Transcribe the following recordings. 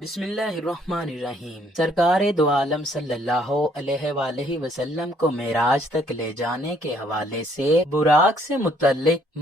بسم اللہ الرحمن الرحیم۔ سرکار دو عالم صلی اللہ علیہ وآلہ وسلم کو معراج تک لے جانے کے حوالے سے براق سے متعلق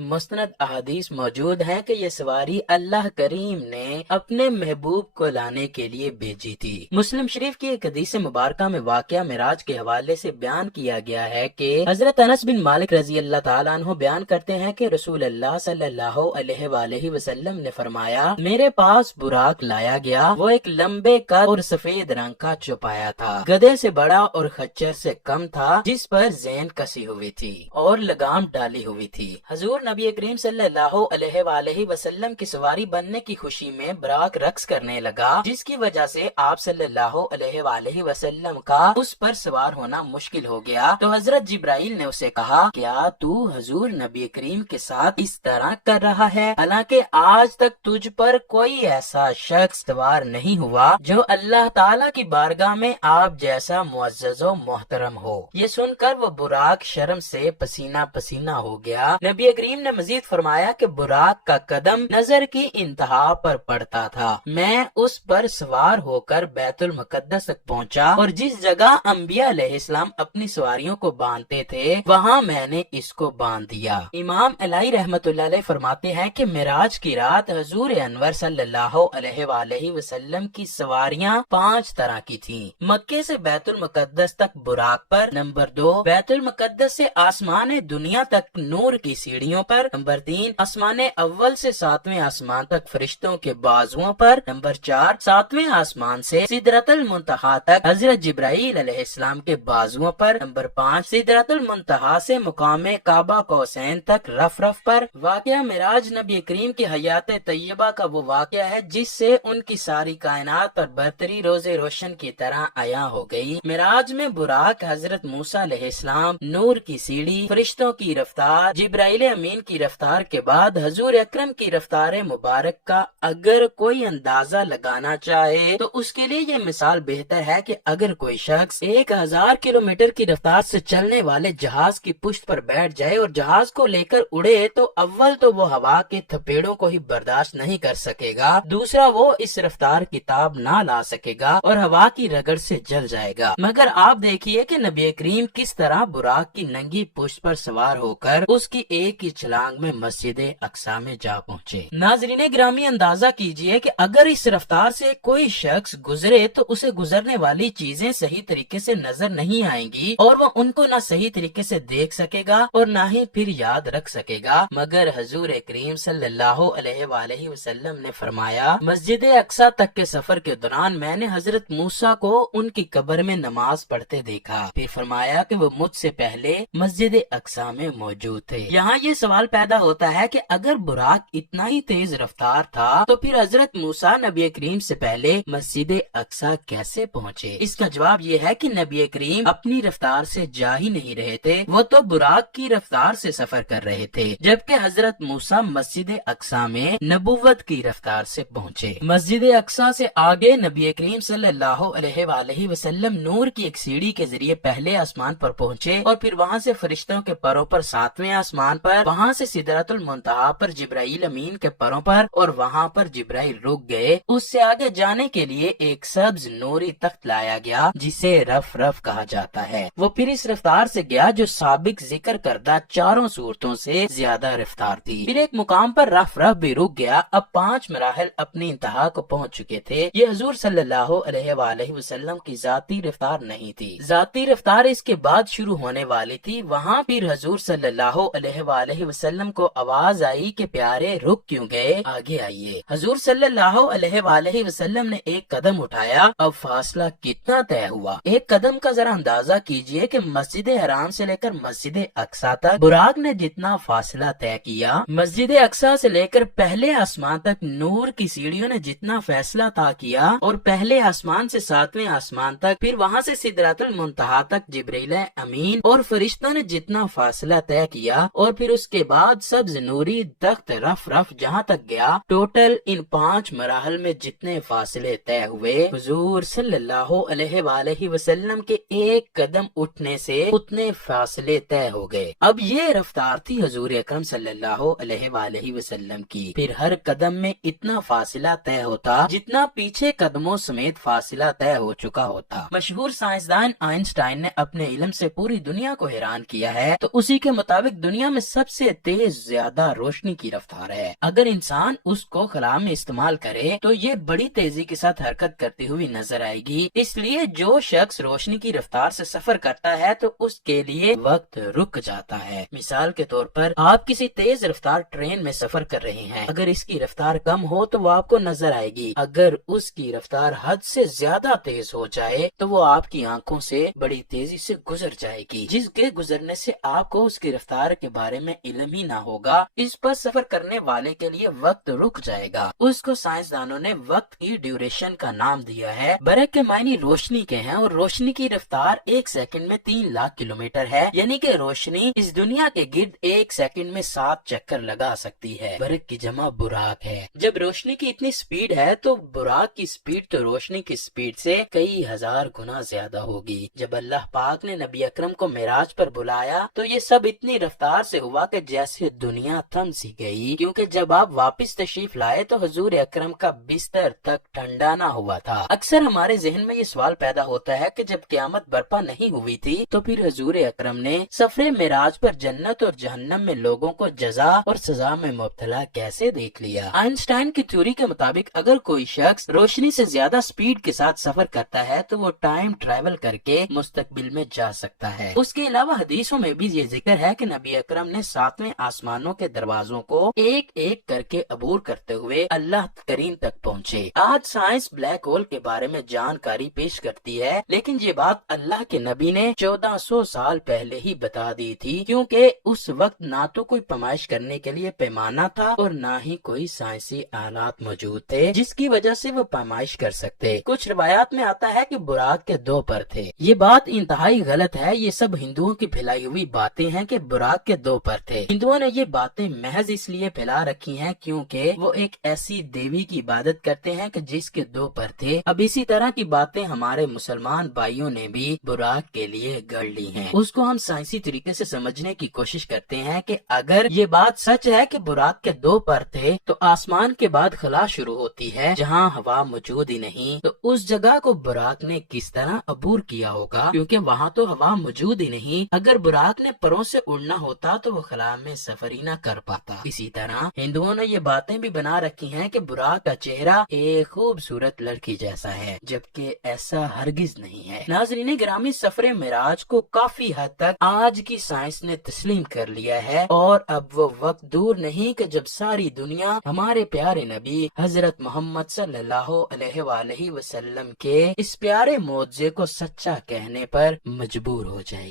مستند احادیث موجود ہیں کہ یہ سواری اللہ کریم نے اپنے محبوب کو لانے کے لیے بھیجی تھی۔ مسلم شریف کی ایک حدیث مبارکہ میں واقعہ معراج کے حوالے سے بیان کیا گیا ہے کہ حضرت انس بن مالک رضی اللہ تعالیٰ عنہ بیان کرتے ہیں کہ رسول اللہ صلی اللہ علیہ وآلہ وسلم نے فرمایا، میرے پاس براق لایا گیا، وہ ایک لمبے قد اور سفید رنگ کا چھپایا تھا، گدھے سے بڑا اور خچر سے کم تھا، جس پر زین کسی ہوئی تھی اور لگام ڈالی ہوئی تھی۔ حضور نبی کریم صلی اللہ علیہ وآلہ وسلم کی سواری بننے کی خوشی میں براق رقص کرنے لگا، جس کی وجہ سے آپ صلی اللہ علیہ وآلہ وسلم کا اس پر سوار ہونا مشکل ہو گیا۔ تو حضرت جبرائیل نے اسے کہا، کیا تو حضور نبی کریم کے ساتھ اس طرح کر رہا ہے؟ حالانکہ آج تک تجھ پر کوئی ایسا شخص سوار نہیں ہوا جو اللہ تعالیٰ کی بارگاہ میں آپ جیسا معزز و محترم ہو۔ یہ سن کر وہ براق شرم سے پسینہ پسینہ ہو گیا۔ نبی کریم نے مزید فرمایا کہ براق کا قدم نظر کی انتہا پر پڑتا تھا۔ میں اس پر سوار ہو کر بیت المقدس تک پہنچا اور جس جگہ انبیاء علیہ السلام اپنی سواریوں کو باندھتے تھے وہاں میں نے اس کو باندھ دیا۔ امام الہی رحمت اللہ علیہ فرماتے ہیں کہ معراج کی رات حضور انور صلی اللہ علیہ وآلہ وسلم کی سواریاں 5 طرح کی تھیں۔ مکے سے بیت المقدس تک براق پر، نمبر 2 بیت المقدس سے آسمان دنیا تک نور کی سیڑھیوں پر، نمبر 3 آسمان اول سے 7ویں آسمان تک فرشتوں کے بازوؤں پر، نمبر 4 7ویں آسمان سے سدرۃ المنتہا تک حضرت جبرائیل علیہ السلام کے بازوؤں پر، نمبر 5 سدرۃ المنتہا سے مقام کعبہ قوسین تک رف رف پر۔ واقعہ معراج نبی کریم کی حیات طیبہ کا وہ واقعہ ہے جس سے ان کی ساری کائنات پر برتری روز روشن کی طرح عیاں ہو گئی۔ معراج میں براق، حضرت موسیٰ علیہ السلام، نور کی سیڑھی، فرشتوں کی رفتار، جبرائیل امین کی رفتار کے بعد حضور اکرم کی رفتار مبارک کا اگر کوئی اندازہ لگانا چاہے تو اس کے لیے یہ مثال بہتر ہے کہ اگر کوئی شخص 1000 کلومیٹر کی رفتار سے چلنے والے جہاز کی پشت پر بیٹھ جائے اور جہاز کو لے کر اڑے تو اول تو وہ ہوا کے تھپیڑوں کو ہی برداشت نہیں کر سکے گا، دوسرا وہ اس رفتار کی تاب نہ لا سکے گا اور ہوا کی رگڑ سے جل جائے گا۔ مگر آپ دیکھیے کہ نبی کریم کس طرح براق کی ننگی پشت پر سوار ہو کر اس کی ایک ہی چھلانگ میں مسجد اقصی میں جا پہنچے۔ ناظرین گرامی، اندازہ کیجئے کہ اگر اس رفتار سے کوئی شخص گزرے تو اسے گزرنے والی چیزیں صحیح طریقے سے نظر نہیں آئیں گی اور وہ ان کو نہ صحیح طریقے سے دیکھ سکے گا اور نہ ہی پھر یاد رکھ سکے گا۔ مگر حضور کریم صلی اللہ علیہ وآلہ وسلم نے فرمایا، مسجد اقصی تک کے سفر کے دوران میں نے حضرت موسیٰ کو ان کی قبر میں نماز پڑھتے دیکھا، پھر فرمایا کہ وہ مجھ سے پہلے مسجد اقصی میں موجود تھے۔ یہاں یہ سوال پیدا ہوتا ہے کہ اگر براق اتنا ہی تیز رفتار تھا تو پھر حضرت موسیٰ نبی کریم سے پہلے مسجد اقصی کیسے پہنچے؟ اس کا جواب یہ ہے کہ نبی کریم اپنی رفتار سے جا ہی نہیں رہے تھے، وہ تو براق کی رفتار سے سفر کر رہے تھے، جبکہ حضرت موسیٰ مسجد اقصی میں نبوت کی رفتار سے پہنچے۔ مسجد اقصی سے آگے نبی کریم صلی اللہ علیہ وآلہ وسلم نور کی ایک سیڑھی کے ذریعے پہلے آسمان پر پہنچے اور پھر وہاں سے فرشتوں کے پروں پر 7ویں آسمان پر، وہاں سے سدرۃ المنتہا پر جبرائیل امین کے پروں پر، اور وہاں پر جبرائیل رک گئے۔ اس سے آگے جانے کے لیے ایک سبز نوری تخت لایا گیا جسے رف رف کہا جاتا ہے۔ وہ پھر اس رفتار سے گیا جو سابق ذکر کردہ 4 صورتوں سے زیادہ رفتار تھی۔ پھر ایک مقام پر رف رف بھی رک گیا۔ اب 5 مراحل اپنی انتہا کو پہنچ چکے تھے۔ یہ حضور صلی اللہ علیہ وآلہ وسلم کی ذاتی رفتار نہیں تھی، ذاتی رفتار اس کے بعد شروع ہونے والی تھی۔ وہاں پھر حضور صلی اللہ علیہ وآلہ وسلم کو آواز آئی کہ پیارے رک کیوں گئے، آگے آئیے۔ حضور صلی اللہ علیہ وآلہ وسلم نے ایک قدم اٹھایا۔ اب فاصلہ کتنا طے ہوا؟ ایک قدم کا ذرا اندازہ کیجئے کہ مسجد حرام سے لے کر مسجد اقصی تک براق نے جتنا فاصلہ طے کیا، مسجد اقصی سے لے کر پہلے آسمان تک نور کی سیڑھیوں نے جتنا فیصلہ طے کیا، اور پہلے آسمان سے 7ویں آسمان تک، پھر وہاں سے سدرۃ المنتہا تک جبرائیل امین اور فرشتوں نے جتنا فاصلہ طے کیا، اور پھر اس کے بعد سبز نوری تخت رف رف جہاں تک گیا، ٹوٹل ان 5 مراحل میں جتنے فاصلے طے ہوئے، حضور صلی اللہ علیہ وآلہ وسلم کے ایک قدم اٹھنے سے اتنے فاصلے طے ہو گئے۔ اب یہ رفتار تھی حضور اکرم صلی اللہ علیہ وآلہ وسلم کی۔ پھر ہر قدم میں اتنا فاصلہ طے ہوتا ہوتا جتنا پیچھے قدموں سمیت فاصلہ طے ہو چکا ہوتا۔ مشہور سائنسدان آئنسٹائن نے اپنے علم سے پوری دنیا کو حیران کیا ہے، تو اسی کے مطابق دنیا میں سب سے تیز زیادہ روشنی کی رفتار ہے۔ اگر انسان اس کو خلا میں استعمال کرے تو یہ بڑی تیزی کے ساتھ حرکت کرتی ہوئی نظر آئے گی۔ اس لیے جو شخص روشنی کی رفتار سے سفر کرتا ہے تو اس کے لیے وقت رک جاتا ہے۔ مثال کے طور پر آپ کسی تیز رفتار ٹرین میں سفر کر رہے ہیں، اگر اس کی رفتار کم ہو تو وہ آپ کو نظر آئے گی، اگر اس کی رفتار حد سے زیادہ تیز ہو جائے تو وہ آپ کی آنکھوں سے بڑی تیزی سے گزر جائے گی، جس کے گزرنے سے آپ کو اس کی رفتار کے بارے میں علم ہی نہ ہوگا۔ اس پر سفر کرنے والے کے لیے وقت رک جائے گا۔ اس کو سائنسدانوں نے وقت کی ڈیوریشن کا نام دیا ہے۔ برق کے معنی روشنی کے ہیں اور روشنی کی رفتار 1 سیکنڈ میں 3 لاکھ کلومیٹر ہے، یعنی کہ روشنی اس دنیا کے گرد 1 سیکنڈ میں 7 چکر لگا سکتی ہے۔ برق کی جمع براق ہے۔ جب روشنی کی اتنی سپیڈ ہے تو براق کی سپیڈ تو روشنی کی سپیڈ سے کئی ہزار گنا زیادہ ہوگی۔ جب اللہ پاک نے نبی اکرم کو معراج پر بلایا تو یہ سب اتنی رفتار سے ہوا کہ جیسے دنیا تھم سی گئی، کیونکہ جب آپ واپس تشریف لائے تو حضور اکرم کا بستر تک ٹھنڈا نہ ہوا تھا۔ اکثر ہمارے ذہن میں یہ سوال پیدا ہوتا ہے کہ جب قیامت برپا نہیں ہوئی تھی تو پھر حضور اکرم نے سفر معراج پر جنت اور جہنم میں لوگوں کو جزا اور سزا میں مبتلا کیسے دیکھ لیا؟ آئنسٹائن کی تھیوری کے مطابق اگر کوئی شخص روشنی سے زیادہ سپیڈ کے ساتھ سفر کرتا ہے تو وہ ٹائم ٹریول کر کے مستقبل میں جا سکتا ہے۔ اس کے علاوہ حدیثوں میں بھی یہ ذکر ہے کہ نبی اکرم نے 7ویں آسمانوں کے دروازوں کو ایک ایک کر کے عبور کرتے ہوئے اللہ کریم تک پہنچے۔ آج سائنس بلیک ہول کے بارے میں جانکاری پیش کرتی ہے، لیکن یہ بات اللہ کے نبی نے 1400 سال پہلے ہی بتا دی تھی، کیونکہ اس وقت نہ تو کوئی پیمائش کرنے کے لیے پیمانہ تھا اور نہ ہی کوئی سائنسی آلات موجود تھے جس کی وجہ سے وہ پیمائش کر سکتے۔ کچھ روایات میں آتا ہے کہ براق کے 2 پر تھے۔ یہ بات انتہائی غلط ہے۔ یہ سب ہندوؤں کی پھیلائی ہوئی باتیں ہیں کہ براق کے 2 پر تھے۔ ہندوؤں نے یہ باتیں محض اس لیے پھیلا رکھی ہیں کیونکہ وہ ایک ایسی دیوی کی عبادت کرتے ہیں کہ جس کے 2 پر تھے۔ اب اسی طرح کی باتیں ہمارے مسلمان بھائیوں نے بھی براق کے لیے گڑھ لی ہیں۔ اس کو ہم سائنسی طریقے سے سمجھنے کی کوشش کرتے ہیں کہ اگر یہ بات سچ ہے کہ براق کے 2 پر تھے تو آسمان کے بعد خلا شروع ہوتی ہے جہاں ہوا موجود ہی نہیں، تو اس جگہ کو براق نے کس طرح عبور کیا ہوگا، کیونکہ وہاں تو ہوا موجود ہی نہیں۔ اگر براق نے پروں سے اڑنا ہوتا تو وہ خلا میں سفر ہی نہ کر پاتا۔ اسی طرح ہندوؤں نے یہ باتیں بھی بنا رکھی ہیں کہ براق کا چہرہ ایک خوبصورت لڑکی جیسا ہے، جبکہ ایسا ہرگز نہیں ہے۔ ناظرین گرامی، سفر معراج کو کافی حد تک آج کی سائنس نے تسلیم کر لیا ہے، اور اب وہ وقت دور نہیں کہ جب ساری دنیا ہمارے پیارے نبی حضرت محمد صلی اللہ علیہ وآلہ وسلم کے اس پیارے معجزے کو سچا کہنے پر مجبور ہو جائے گی۔